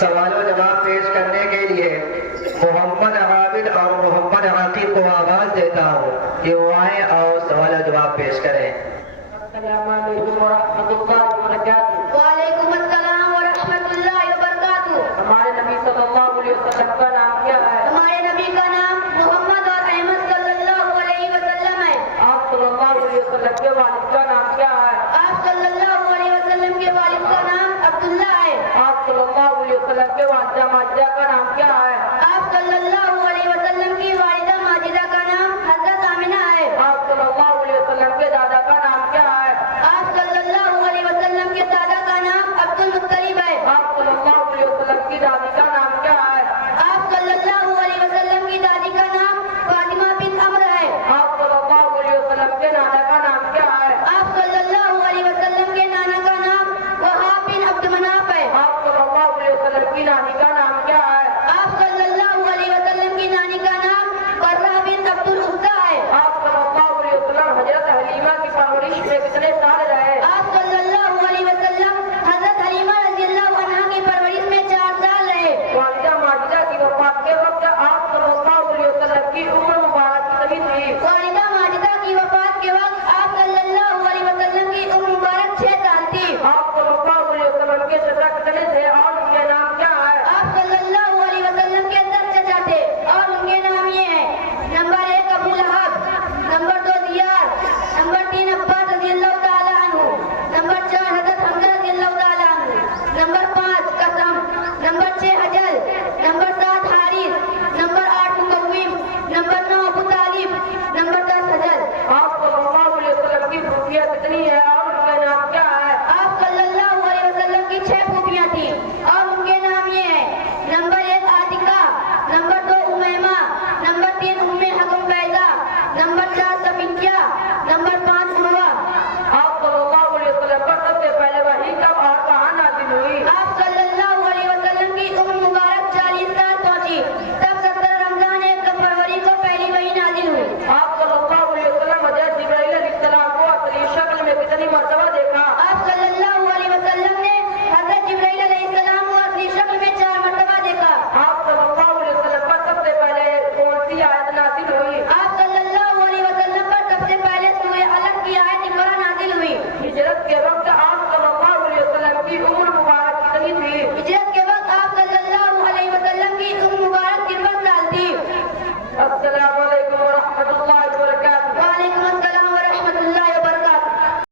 سوال و جواب پیش کرنے کے لیے محمد عابد اور محمد عاقب کو آواز دیتا ہوں کہ وہ آئیں اور سوال و جواب پیش کریں۔ السلام علیکم ورحمۃ اللہ وبرکاتہ۔ وعلیکم السلام ورحمۃ اللہ وبرکاتہ۔ ہمارے نبی صلی اللہ علیہ وسلم کا نام کیا ہے؟ ہمارے نبی کا نام محمد اور احمد صلی اللہ علیہ وسلم ہے۔ آپ صلی اللہ علیہ وسلم کے والد کا نام کیا ہے؟ آپ صلی اللہ علیہ وسلم کے والد کا نام عبداللہ ہے۔ آپ صلی اللہ علیہ وسلم کے والدہ ماجدہ کا نام کیا ہے؟ آپ صلی اللہ علیہ وسلم کی والدہ ماجدہ کا نام حضرت آمنہ ہے۔ آپ صلی اللہ علیہ وسلم کے دادا کا نام کیا ہے؟ آپ صلی اللہ علیہ وسلم کے دادا کا نام عبد المطلب ہے۔ آپ صلی اللہ علیہ وسلم کی دادی کا نام کیا ہے؟ آپ صلی اللہ علیہ وسلم کی دادی کا نام فاطمہ بنت عمرو ہے۔ آپ صلی اللہ علیہ وسلم کے نانا کا نام کیا ہے؟ آپ صلی اللہ علیہ وسلم کے نانا کا نام وہاب بن عبد مناف ہے۔ آپ صلی اللہ علیہ وسلم کی نانی کا نام کیا ہے؟ آپ صلی اللہ علیہ وسلم کی نانی کا نام برہ بن عبد العزیٰ ہے۔ آپ صلی اللہ علیہ وسلم حضرت حلیمہ کی پرورش میں کتنے سال رہے؟ آپ صلی اللہ علیہ وسلم حضرت حلیمہ رضی اللہ عنہا کی پرورش میں 4 سال رہے۔ والدہ ماجدہ کی وفات کے وقت آپ صلی اللہ علیہ وسلم کی عمر مبارک کتنی تھی؟ والدہ ماجدہ کی وفات کے وقت آپ صلی اللہ علیہ وسلم کی عمر مبارک 6 سال تھی۔ آپ صلی اللہ علیہ وسلم کے چچا کتنے تھے اور ان کے نام کیا ہے؟ آپ صلی اللہ علیہ وسلم کے 10 چچا تھے اور ان کے نام یہ ہیں: نمبر 1 ابو لہب، نمبر 2 زیاد، نمبر 3 عباس رضی اللہ تعالیٰ عنہ، نمبر 4 حضرت حمزہ رضی اللہ تعالیٰ عنہ، نمبر 5 قسم، نمبر 6 حجل، number 7 Harith, number 8 Muqawwim, number 9 Abu Talib, number 10 حجل۔ آپ صلی اللہ علیہ وسلم کی پھوپھیاں کتنی ہے اور ان کے نام کیا ہے؟ آپ صلی اللہ علیہ وسلم کی 6 پھوپھیاں تھیں